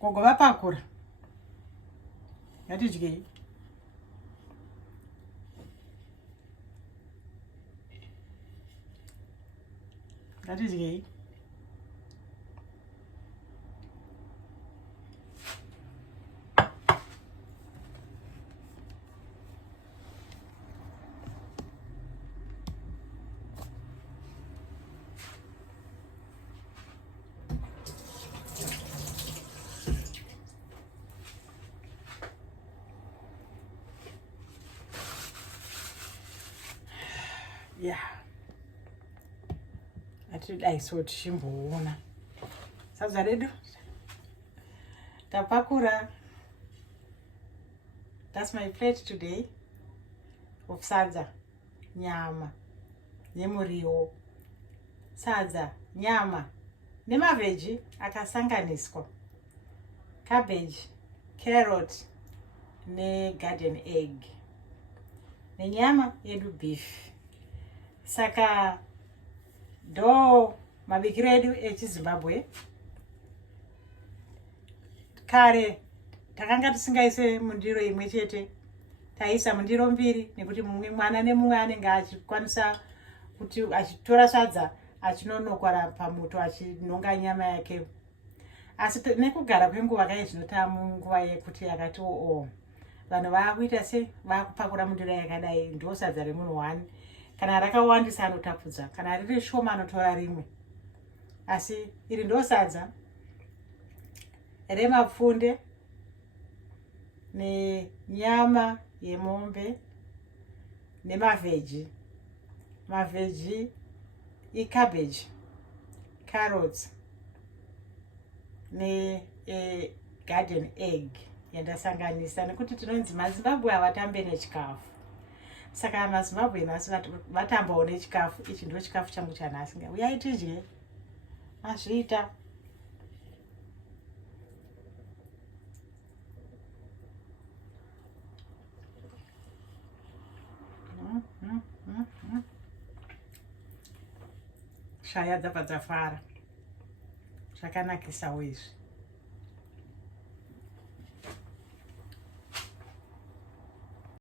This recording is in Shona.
Gogo vapakura. Ngatidyei. Ngatidyei. Yeah. Atidai so tichimboona. Sadza redu. Tapakura. That's my plate today of sadza, nyama, nemuriwo. Sadza, nyama, nemaveji akasanganiswa. Cabbage, carrot, garden egg. Nenyama yedu beef. Saka do mabikiro edu echiZimbabwe. Kare takanga tisingaise mundiro imwe chete, taisa mundiro mbiri nekuti mumwe mwana nemumwe anenge achikwanisa kuti achitora sadza achinonokora pamoto achinonga nyama yake. Asi nekugara kwenguva kai zvinotamu nguva yekuti akati vanhu vakuita se vakupakura mundiro yakadai ndo sadza remunhu wani. Kana rakawandisa anotapudza, kana riri shoma anotora rimwe. Asi iri ndo sadza remapfunde nenyama yemombe nemaveji. Maveji cabbage, carrots garden egg yandasanganisa nekuti tinonzi maZimbabwe havatambe nechikafu. Saka maZimbabwe nhasi vatambawo nechikafu. Ichi ndo chikafu changu chanhasi. Uyai tidye. Azviita. Shaya dzabva dzafara. Zvakanakisawo izvi.